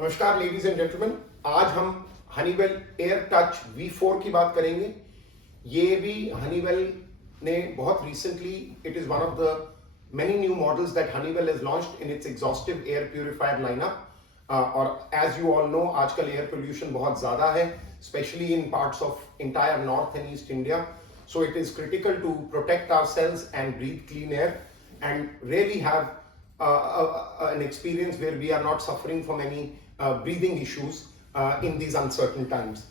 नमस्कार ladies and gentleman, आज हम हनीवेल एयर टच V4 की बात करेंगे। ये भी हनीवेल ने बहुत recently, it is one of the many new models that Honeywell has launched in its exhaustive air purifier lineup. और एज यू ऑल नो, आजकल एयर पोल्यूशन बहुत ज्यादा है, specially in parts of entire north and east India. So it is critical to protect ourselves and breathe clean air and really have an experience where we are not suffering from any breathing issues in these uncertain times.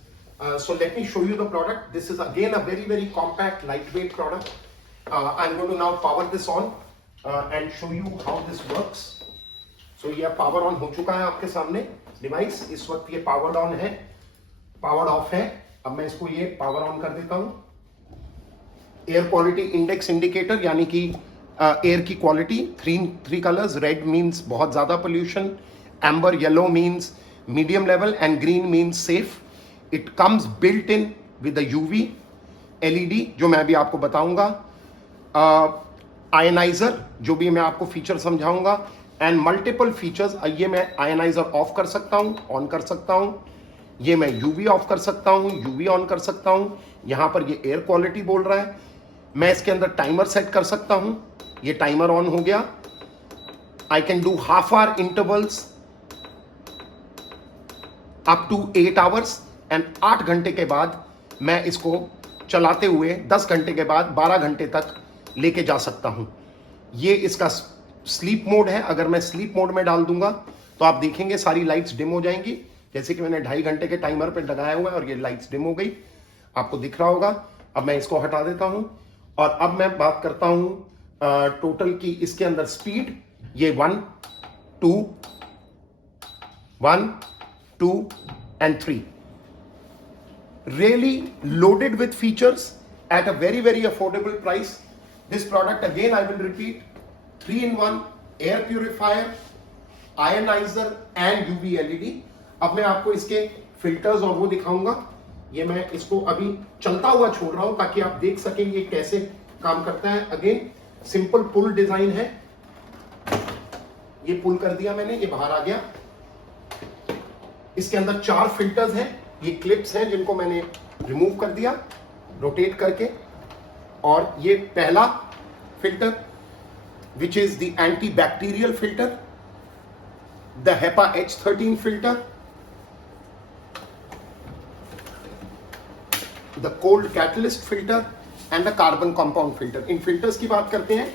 So let me show you the product. This is again a very compact, lightweight product. I'm going to now power this on and show you how this works. So ये power on हो चुका है आपके सामने device. इस वक्त ये powered on है, powered off है। अब मैं इसको ये power on कर देता हूँ। एयर क्वालिटी इंडेक्स इंडिकेटर, यानी कि एयर की quality, three colours. Red means बहुत ज़्यादा pollution, amber yellow means medium level and green means safe. It comes built in with the UV LED, जो मैं अभी आपको बताऊंगा, आयनाइजर, जो भी मैं आपको फीचर समझाऊंगा, एंड मल्टीपल फीचर्स। ये मैं आयनाइजर ऑफ कर सकता हूँ, ऑन कर सकता हूँ, ये मैं यूवी ऑफ कर सकता हूँ, यूवी ऑन कर सकता हूँ। यहाँ पर ये एयर क्वालिटी बोल रहा है। मैं इसके अंदर टाइमर सेट कर सकता हूँ, ये टाइमर ऑन हो गया। I can do half hour intervals up to 8 hours and 8 घंटे के बाद मैं इसको चलाते हुए 10 घंटे के बाद 12 घंटे तक लेके जा सकता हूं। ये इसका स्लीप मोड है। अगर मैं स्लीप मोड में डाल दूंगा तो आप देखेंगे सारी लाइट्स डिम हो जाएंगी, जैसे कि मैंने 2.5 घंटे के टाइमर पे लगाया हुआ है और ये लाइट्स डिम हो गई, आपको दिख रहा होगा। अब मैं इसको हटा देता हूं और अब मैं बात करता हूं टोटल की। इसके अंदर स्पीड, ये 1 2 1 2 and 3, really loaded with features at a very affordable price. This product, again I will repeat, 3-in-1 air purifier, ionizer and UV LED. अब मैं आपको इसके फिल्टर्स और वो दिखाऊंगा। ये मैं इसको अभी चलता हुआ छोड़ रहा हूं ताकि आप देख सकें ये कैसे काम करता है। अगेन सिंपल पुल डिजाइन है, ये पुल कर दिया मैंने, ये बाहर आ गया। इसके अंदर 4 फिल्टर्स हैं, ये क्लिप्स हैं जिनको मैंने रिमूव कर दिया रोटेट करके। और ये पहला filter which is the anti bacterial filter, the HEPA H13 filter, the cold catalyst filter and the carbon compound filter. In filters की बात करते हैं।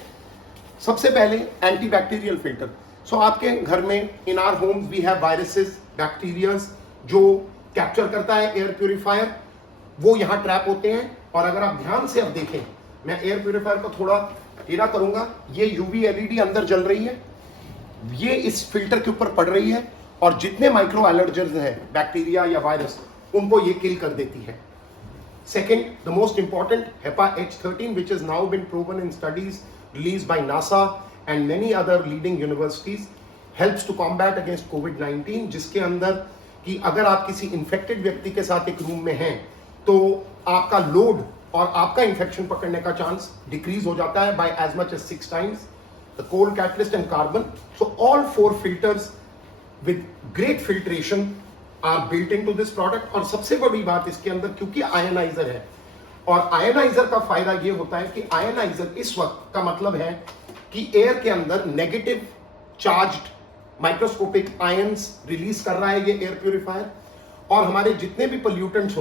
सबसे पहले एंटी बैक्टीरियल फिल्टर। सो आपके घर में, in our homes we have viruses, bacterias, जो कैप्चर करता है एयर प्यूरिफायर, वो यहाँ ट्रैप होते हैं। और अगर आप ध्यान से अब देखें, मैं एयर प्यूरिफायर को थोड़ा टेढ़ा करूंगा, ये यूवी एलईडी अंदर जल रही है, ये इस फिल्टर के ऊपर पड़ रही है और जितने माइक्रो एलर्जन्स हैं, बैक्टीरिया या वायरस, उनको ये किल कर देती है। Second, the most important, HEPA H13, which has now been proven in studies released by NASA and many other leading universities, helps to combat against COVID-19, जिसके अंदर कि अगर आप किसी इन्फेक्टेड व्यक्ति के साथ एक रूम में हैं तो आपका लोड और आपका इन्फेक्शन पकड़ने का चांस डिक्रीज हो जाता है by as much as 6 times. The cold catalyst and carbon. So all 4 filters with great filtration are built into this product. और सबसे बड़ी बात इसके अंदर, क्योंकि आयनाइजर है, और आयनाइजर का फायदा ये होता है कि आयनाइजर इस वक्त का मतलब है कि एयर के अंदर negative charged microscopic ions release कर रहा है ये एयर प्यूरिफायर। और हमारे जितने भी पोल्यूटेंट्स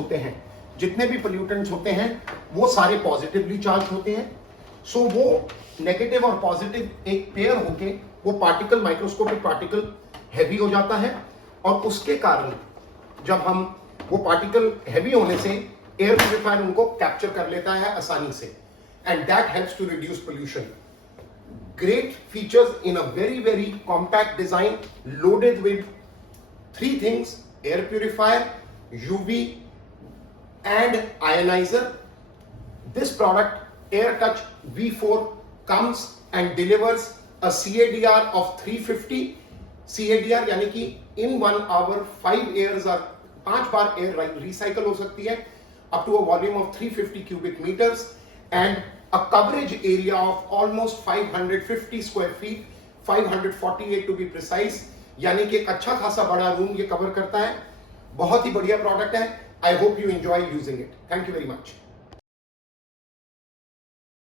होते हैं वो सारे पॉजिटिवली चार्ज होते हैं। सो वो नेगेटिव और पॉजिटिव एक पेयर होके वो पार्टिकल, माइक्रोस्कोपिक पार्टिकल हैवी हो जाता है, और उसके कारण जब हम वो पार्टिकल हैवी होने से एयर प्यूरिफायर उनको कैप्चर कर लेता है आसानी से, and that helps to reduce pollution. Great features in a very compact design, loaded with 3 things, air purifier, UV and ionizer. This product air touch V4 comes and delivers a CADR of 350. CADR यानी कि in 1 hour 5 airs are 5 bar air recycle हो सकती है, up to a volume of 350 cubic meters and a coverage area of almost 550 square feet, 548 to be precise. यानी कि एक अच्छा खासा बड़ा रूम ये कवर करता है। बहुत ही बढ़िया प्रोडक्ट है। I hope you enjoy using it. Thank you very much.